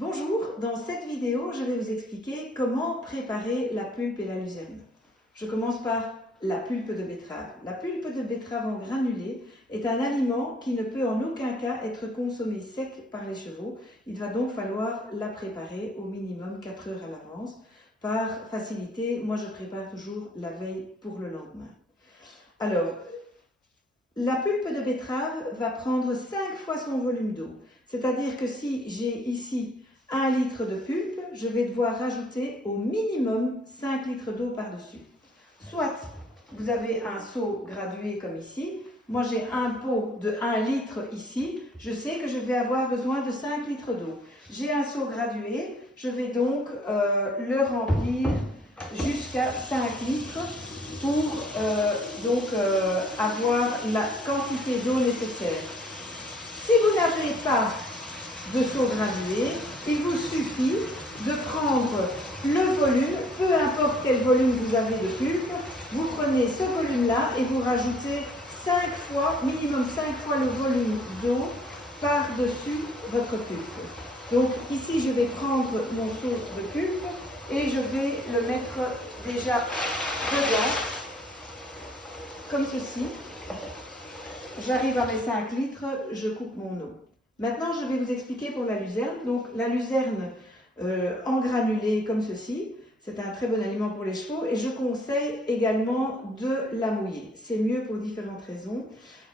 Bonjour, dans cette vidéo, je vais vous expliquer comment préparer la pulpe et la luzerne. Je commence par la pulpe de betterave. La pulpe de betterave en granulé est un aliment qui ne peut en aucun cas être consommé sec par les chevaux. Il va donc falloir la préparer au minimum 4 heures à l'avance. Par facilité, moi je prépare toujours la veille pour le lendemain. Alors, la pulpe de betterave va prendre 5 fois son volume d'eau. C'est-à-dire que si j'ai ici 1 litre de pulpe, je vais devoir rajouter au minimum 5 litres d'eau par-dessus. Soit vous avez un seau gradué comme ici, moi j'ai un pot de 1 litre ici, je sais que je vais avoir besoin de 5 litres d'eau. J'ai un seau gradué, je vais donc le remplir jusqu'à 5 litres pour avoir la quantité d'eau nécessaire. Si vous n'avez pas de seau gradué, il vous suffit de prendre le volume, peu importe quel volume vous avez de pulpe, vous prenez ce volume-là et vous rajoutez 5 fois, minimum 5 fois le volume d'eau par-dessus votre pulpe. Donc ici, je vais prendre mon seau de pulpe et je vais le mettre déjà dedans, comme ceci. J'arrive à mes 5 litres, je coupe mon eau. Maintenant, je vais vous expliquer pour la luzerne. Donc, la luzerne en granulé comme ceci, c'est un très bon aliment pour les chevaux et je conseille également de la mouiller. C'est mieux pour différentes raisons.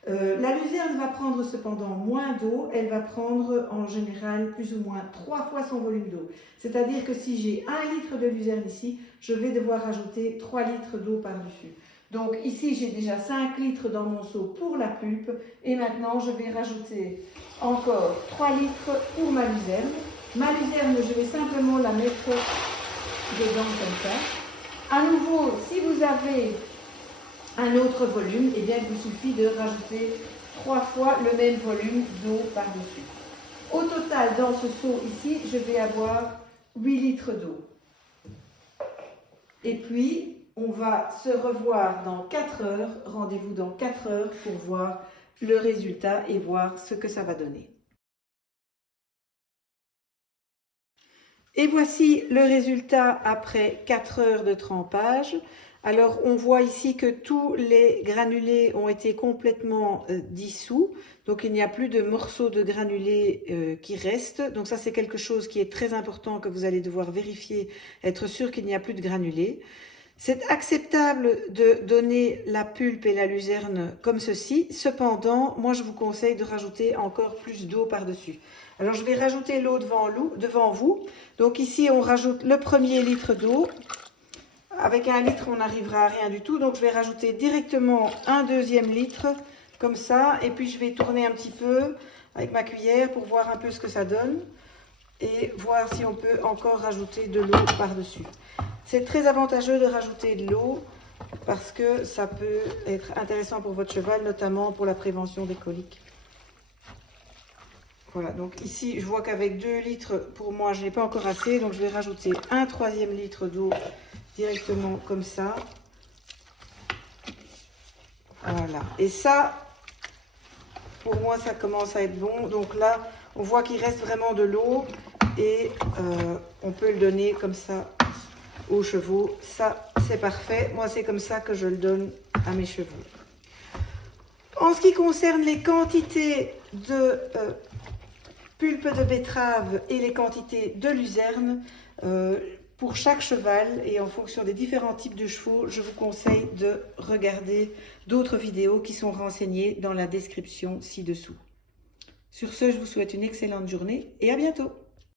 La luzerne va prendre cependant moins d'eau, elle va prendre en général plus ou moins 3 fois son volume d'eau. C'est-à-dire que si j'ai 1 litre de luzerne ici, je vais devoir rajouter 3 litres d'eau par-dessus. Donc ici, j'ai déjà 5 litres dans mon seau pour la pulpe et maintenant, je vais rajouter encore 3 litres pour ma luzerne. Ma luzerne, je vais simplement la mettre dedans comme ça. À nouveau, si vous avez un autre volume, eh bien, il vous suffit de rajouter 3 fois le même volume d'eau par-dessus. Au total, dans ce seau ici, je vais avoir 8 litres d'eau. Et puis, on va se revoir dans 4 heures. Rendez-vous dans 4 heures pour voir le résultat et voir ce que ça va donner. Et voici le résultat après 4 heures de trempage. Alors, on voit ici que tous les granulés ont été complètement dissous. Donc, il n'y a plus de morceaux de granulés qui restent. Donc, ça, c'est quelque chose qui est très important que vous allez devoir vérifier, être sûr qu'il n'y a plus de granulés. C'est acceptable de donner la pulpe et la luzerne comme ceci. Cependant, moi, je vous conseille de rajouter encore plus d'eau par-dessus. Alors, je vais rajouter l'eau devant vous. Donc ici, on rajoute le premier litre d'eau. Avec 1 litre, on n'arrivera à rien du tout. Donc, je vais rajouter directement un deuxième litre, comme ça. Et puis, je vais tourner un petit peu avec ma cuillère pour voir un peu ce que ça donne. Et voir si on peut encore rajouter de l'eau par-dessus. C'est très avantageux de rajouter de l'eau parce que ça peut être intéressant pour votre cheval, notamment pour la prévention des coliques. Voilà, donc ici, je vois qu'avec 2 litres, pour moi, je n'ai pas encore assez. Donc, je vais rajouter un 3e litre d'eau directement comme ça. Voilà. Et ça, pour moi, ça commence à être bon. Donc là, on voit qu'il reste vraiment de l'eau et on peut le donner comme ça aux chevaux. Ça, c'est parfait. Moi, c'est comme ça que je le donne à mes chevaux. En ce qui concerne les quantités de pulpe de betterave et les quantités de luzerne, pour chaque cheval et en fonction des différents types de chevaux, je vous conseille de regarder d'autres vidéos qui sont renseignées dans la description ci-dessous. Sur ce, je vous souhaite une excellente journée et à bientôt.